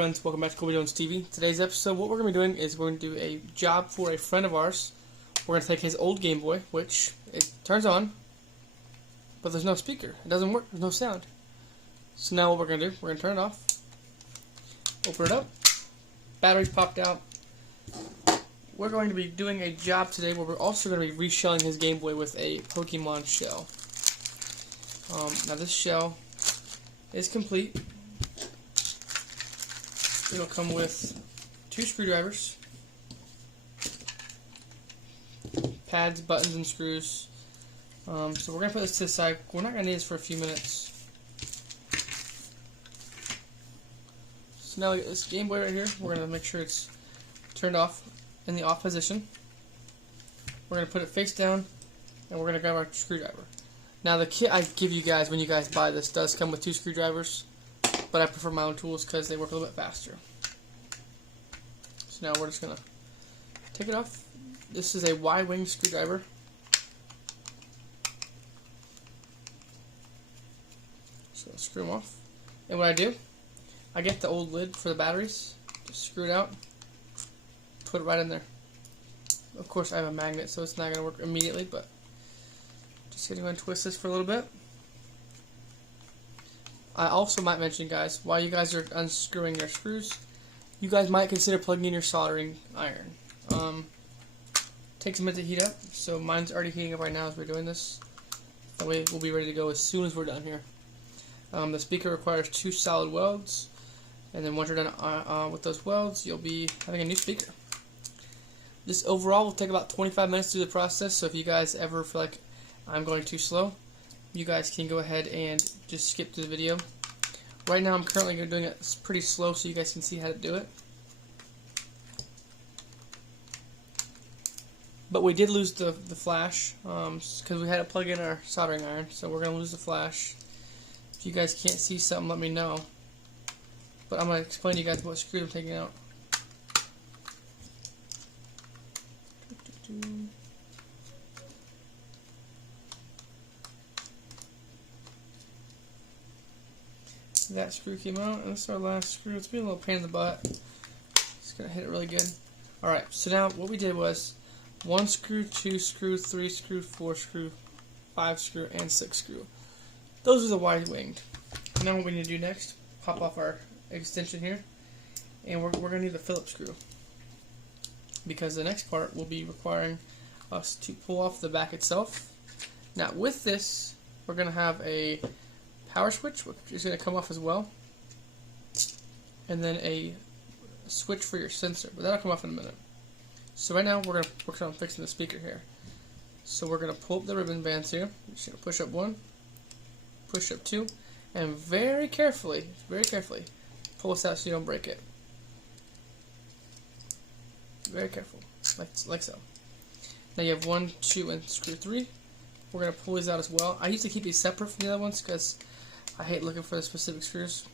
friends, welcome back to CJTV. Today's episode, what we're going to be doing is we're going to do a job for a friend of ours. We're going to take his old Game Boy, which it turns on, but there's no speaker. It doesn't work, there's no sound. So now what we're going to do, we're going to turn it off, open it up, batteries popped out. We're going to be doing a job today where we're also going to be reshelling his Game Boy with a Pokemon shell. Now this shell is complete. It'll come with 2 screwdrivers, pads, buttons, and screws. So we're going to put this to the side. We're not going to need this for a few minutes. So now this Game Boy right here, we're going to make sure it's turned off in the off position. We're going to put it face down, and we're going to grab our screwdriver. Now the kit I give you guys when you guys buy this does come with 2 screwdrivers, but I prefer my own tools because they work a little bit faster. So now we're just going to take it off. This is a Y-wing screwdriver. So screw them off. And what I do, I get the old lid for the batteries, just screw it out, put it right in there. Of course I have a magnet, so it's not going to work immediately, but just going to go and twist this for a little bit. I also might mention, guys, while you guys are unscrewing your screws, you guys might consider plugging in your soldering iron. Takes a minute to heat up, so mine's already heating up right now as we're doing this. That way we'll be ready to go as soon as we're done here. The speaker requires 2 solid welds, and then once you're done with those welds, you'll be having a new speaker. This overall will take about 25 minutes to do the process, so if you guys ever feel like I'm going too slow, you guys can go ahead and just skip to the video. Right now I'm currently doing it pretty slow so you guys can see how to do it. But we did lose the flash because we had to plug in our soldering iron, so we're going to lose the flash. If you guys can't see something, let me know. But I'm going to explain to you guys what screws I'm taking out. That screw came out, and this is our last screw. It's been a little pain in the butt. Just gonna hit it really good. Alright, so now what we did was 1 screw, 2 screw, 3 screw, 4 screw, 5 screw, and 6 screw. Those are the wide-winged. Now what we need to do next, pop off our extension here, and we're gonna need the Phillips screw, because the next part will be requiring us to pull off the back itself. Now with this, we're gonna have a power switch, which is going to come off as well, and then a switch for your sensor, but that'll come off in a minute. So right now we're going to work on fixing the speaker here. So we're going to pull up the ribbon bands here. We're just going to push up 1, push up 2, and very carefully pull this out so you don't break it. Very careful, like so. Now you have 1, 2, and screw 3. We're going to pull these out as well. I used to keep these separate from the other ones because I hate looking for the specific screws.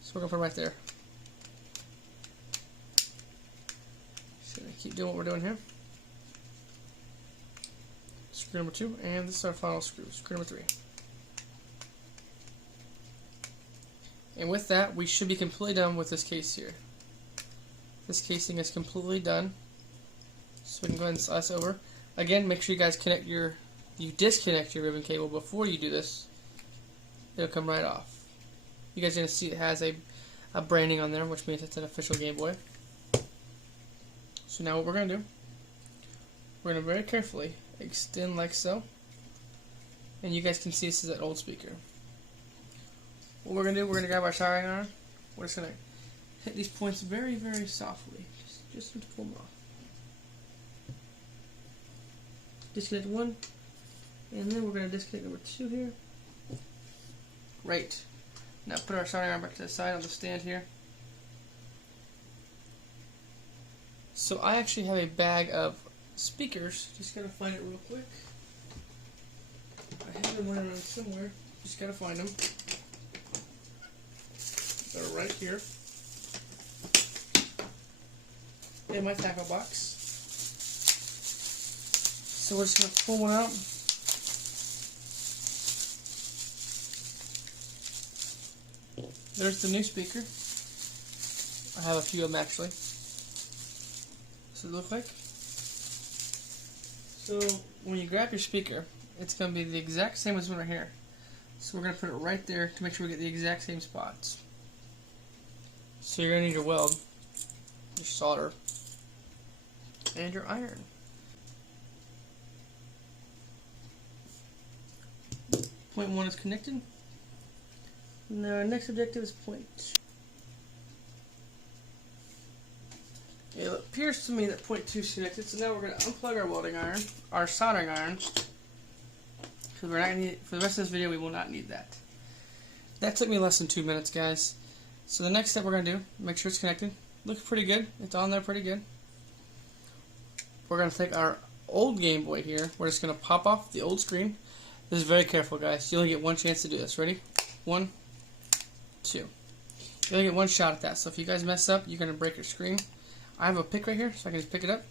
So we're going to put them right there. Just going to keep doing what we're doing here. Screw number 2, and this is our final screw, screw number 3. And with that, we should be completely done with this case here. This casing is completely done. So we can go ahead and slice over. Again, make sure you guys disconnect your ribbon cable before you do this. It'll come right off. You guys are going to see it has a branding on there, which means it's an official Game Boy. So now what we're going to do, we're going to very carefully extend like so. And you guys can see this is an old speaker. What we're going to do, we're going to grab our soldering iron. We're just going to hit these points very, very softly. Just to pull them off. Disconnect 1. And then we're going to disconnect number 2 here. Great. Now put our soldering iron back to the side on the stand here. So I actually have a bag of speakers. Just gotta find it real quick. I have them running around somewhere. Just gotta find them. They're right here. In my tackle box. So we're just gonna pull one out. There's the new speaker. I have a few of them actually. Does it look like? So when you grab your speaker, it's going to be the exact same as one right here. So we're going to put it right there to make sure we get the exact same spots. So you're going to need your weld, your solder, and your iron. Point 1 is connected. Now our next objective is point 2. It appears to me that point 2 is connected, so now we're going to unplug our welding iron, our soldering iron, because we're not going to need it. For the rest of this video, we will not need that. That took me less than 2 minutes, guys. So the next step we're going to do, make sure it's connected. Looks pretty good. It's on there pretty good. We're going to take our old Game Boy here. We're just going to pop off the old screen. This is very careful, guys. You only get one chance to do this. Ready? 1, 2. You only get one shot at that. So if you guys mess up, you're going to break your screen. I have a pick right here, so I can just pick it up.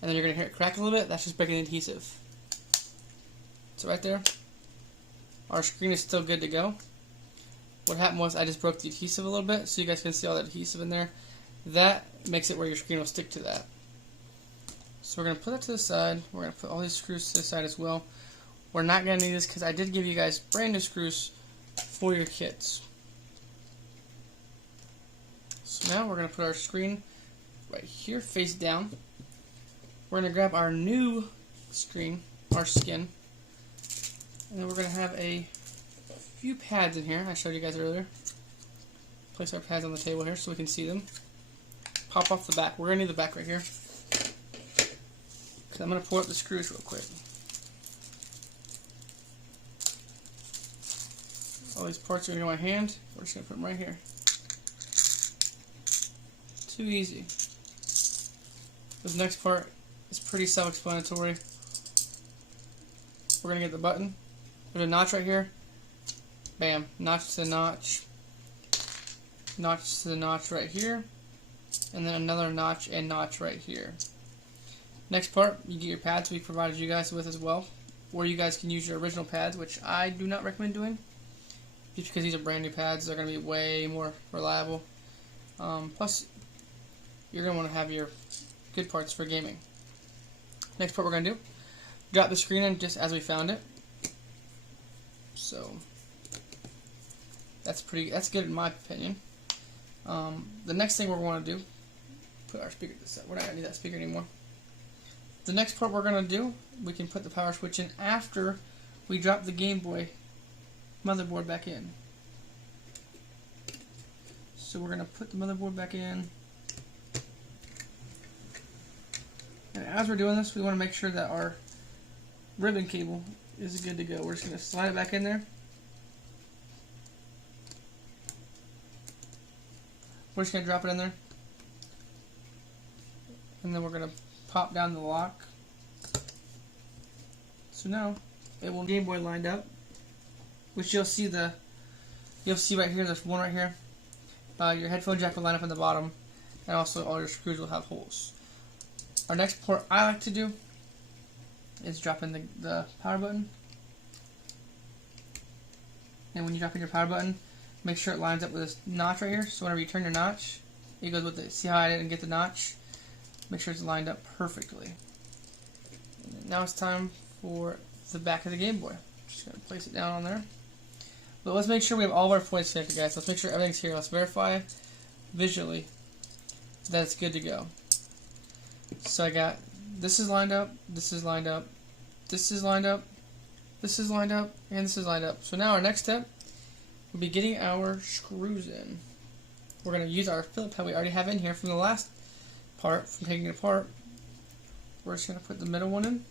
And then you're going to hear it crack a little bit. That's just breaking the adhesive. So right there, our screen is still good to go. What happened was I just broke the adhesive a little bit, so you guys can see all that adhesive in there. That makes it where your screen will stick to that. So we're going to put that to the side. We're going to put all these screws to the side as well. We're not going to need this because I did give you guys brand new screws for your kits. So now we're going to put our screen right here, face down. We're going to grab our new screen, our skin, and then we're going to have a few pads in here I showed you guys earlier. Place our pads on the table here so we can see them. Pop off the back. We're going to need the back right here. So I'm going to pull up the screws real quick. All these parts are going to go in my hand. We're just going to put them right here. Too easy. This next part is pretty self-explanatory. We're going to get the button. There's a notch right here. Bam. Notch to the notch. Notch to the notch right here. And then another notch and notch right here. Next part, you get your pads we provided you guys with as well. Or you guys can use your original pads, which I do not recommend doing. Just because these are brand new pads, they're going to be way more reliable. Plus, you're going to want to have your good parts for gaming. Next part we're going to do, drop the screen in just as we found it. So that's good in my opinion. The next thing we're going to do, put our speaker to the side. We're not going to need that speaker anymore. The next part we're going to do, we can put the power switch in after we drop the Game Boy motherboard back in. So we're going to put the motherboard back in. And as we're doing this, we want to make sure that our ribbon cable is good to go. We're just going to slide it back in there. We're just going to drop it in there. And then we're going to pop down the lock. So now it will Game Boy lined up, which you'll see right here. There's one right here. Your headphone jack will line up in the bottom, and also all your screws will have holes. Our next port I like to do is drop in the power button. And when you drop in your power button, make sure it lines up with this notch right here. So whenever you turn your notch, it goes with it. See how I didn't get the notch? Make sure it's lined up perfectly. And now it's time for the back of the Game Boy. Just gonna place it down on there. But let's make sure we have all of our points connected, guys. Let's make sure everything's here. Let's verify visually that it's good to go. So I got this is lined up, this is lined up, this is lined up, this is lined up, and this is lined up. So now our next step will be getting our screws in. We're going to use our Phillips head we already have in here from the last part, from taking it apart. We're just going to put the middle one in.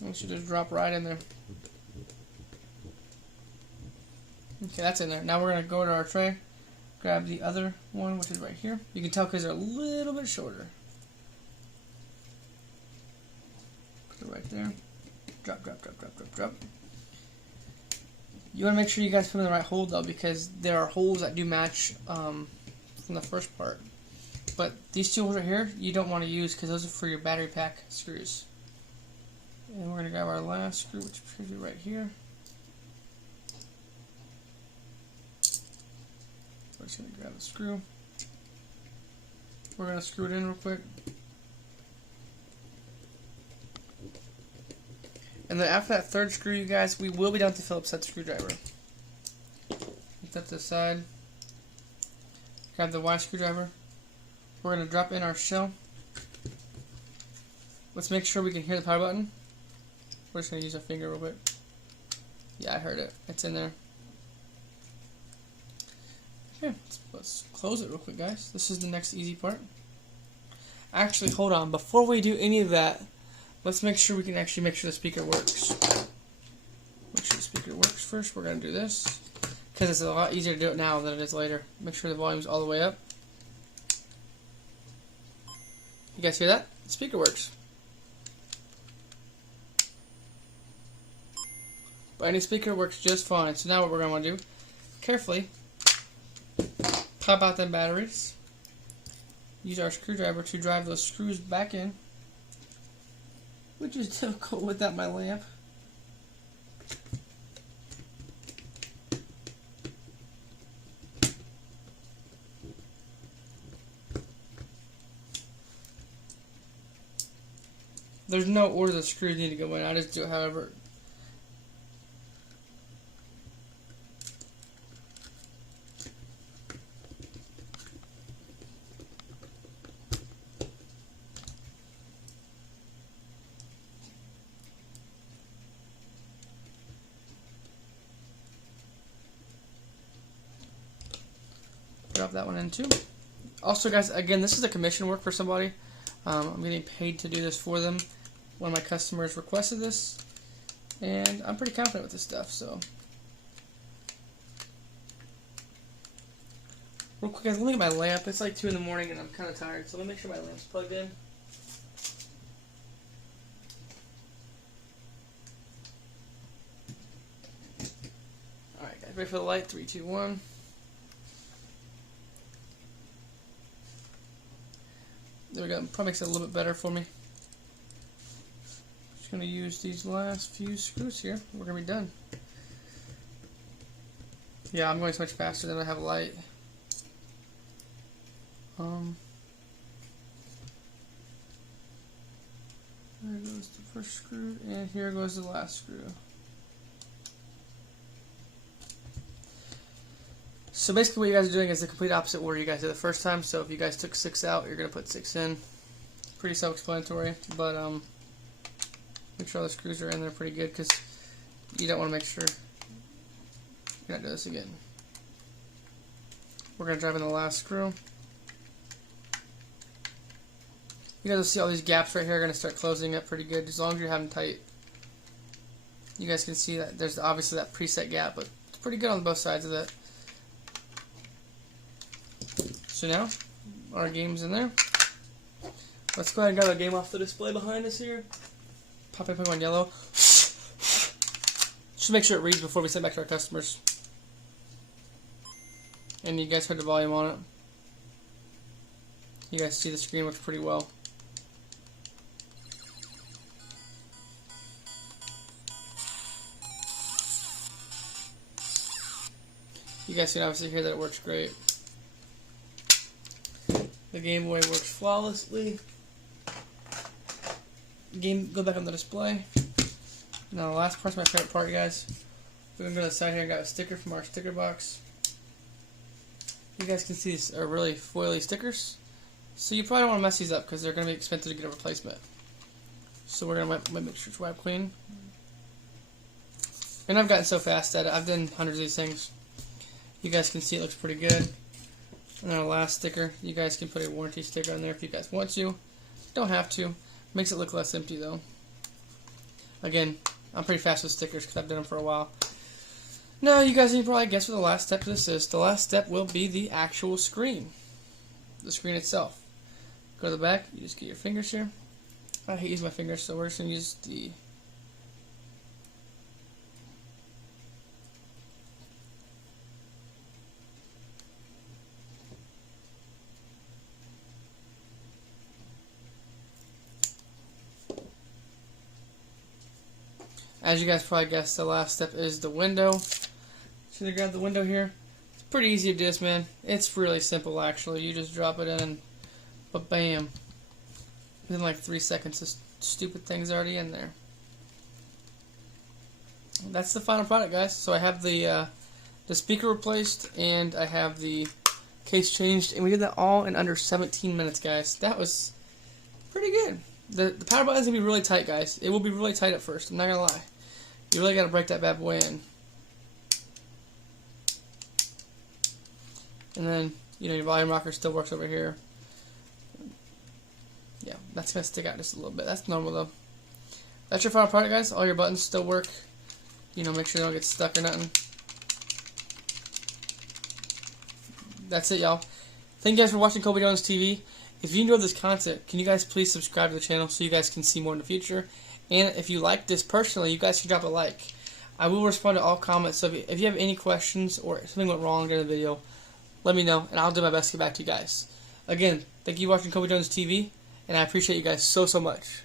And it should just drop right in there. Okay, that's in there. Now we're going to go to our tray, grab the other one, which is right here. You can tell because they're a little bit shorter. Put it right there. Drop, drop, drop, drop, drop, drop. You want to make sure you guys put them in the right hole though, because there are holes that do match from the first part. But these two holes right here, you don't want to use because those are for your battery pack screws. And we're going to grab our last screw, which should be right here. just going to grab the screw. We're going to screw it in real quick. And then after that third screw, you guys, we will be done with the Phillips head screwdriver. Put that to the side. Grab the Y screwdriver. We're going to drop in our shell. Let's make sure we can hear the power button. We're just going to use our finger real quick. Yeah, I heard it. It's in there. Okay, let's close it real quick, guys. This is the next easy part. Actually, hold on. Before we do any of that, let's make sure we can actually make sure the speaker works. Make sure the speaker works first. We're going to do this because it's a lot easier to do it now than it is later. Make sure the volume's all the way up. You guys hear that? The speaker works. But any speaker works just fine. So now what we're going to want to do, carefully pop out them batteries. Use our screwdriver to drive those screws back in, which is difficult without my lamp. There's no order the screws need to go in. I just do it however. Drop that one in too. Also, guys, again, this is a commission work for somebody. I'm getting paid to do this for them. One of my customers requested this, and I'm pretty confident with this stuff. So, real quick, guys, let me get my lamp. It's like 2 in the morning, and I'm kind of tired. So let me make sure my lamp's plugged in. All right, guys, ready for the light? 3, 2, 1. There we go. Probably makes it a little bit better for me. Just going to use these last few screws here. We're going to be done. Yeah, I'm going so much faster than I have a light. There goes the first screw, and here goes the last screw. So basically what you guys are doing is the complete opposite order you guys did the first time. So if you guys took 6 out, you're going to put 6 in. Pretty self-explanatory, but make sure all the screws are in there pretty good because you don't want to make sure you're not doing this again. We're going to drive in the last screw. You guys will see all these gaps right here are going to start closing up pretty good as long as you're having tight. You guys can see that there's obviously that preset gap, but it's pretty good on both sides of that. So now, our game's in there. Let's go ahead and grab the game off the display behind us here. Pop it on yellow. Just make sure it reads before we send it back to our customers. And you guys heard the volume on it. You guys see the screen works pretty well. You guys can obviously hear that it works great. The Game Boy works flawlessly. Game, go back on the display. Now the last part's my favorite part, guys. We're gonna go to the side here and got a sticker from our sticker box. You guys can see these are really foily stickers. So you probably don't want to mess these up because they're gonna be expensive to get a replacement. So we're gonna make sure it's wiped clean. And I've gotten so fast at it. I've done hundreds of these things. You guys can see it looks pretty good. And our last sticker, you guys can put a warranty sticker on there if you guys want to. Don't have to. Makes it look less empty though. Again, I'm pretty fast with stickers because I've done them for a while. Now you guys can probably guess what the last step of this is. The last step will be the actual screen. The screen itself. Go to the back, you just get your fingers here. I hate using my fingers, so we're just going to use the... As you guys probably guessed, the last step is the window. So you grab the window here, pretty easy to do this, man. It's really simple, actually. You just drop it in and bam. Within like 3 seconds, this stupid thing's already in there. That's the final product, guys. So I have the speaker replaced, and I have the case changed, and we did that all in under 17 minutes, guys. That was pretty good. The power button is going to be really tight, guys. It will be really tight at first, I'm not going to lie. You really got to break that bad boy in. And then, you know, your volume rocker still works over here. Yeah, that's going to stick out just a little bit. That's normal, though. That's your final product, guys. All your buttons still work. You know, make sure they don't get stuck or nothing. That's it, y'all. Thank you guys for watching Kobe Jones TV. If you enjoyed this content, can you guys please subscribe to the channel so you guys can see more in the future? And if you like this personally, you guys can drop a like. I will respond to all comments, so if you have any questions or something went wrong during the video, let me know, and I'll do my best to get back to you guys. Again, thank you for watching Kobe Jones TV, and I appreciate you guys so much.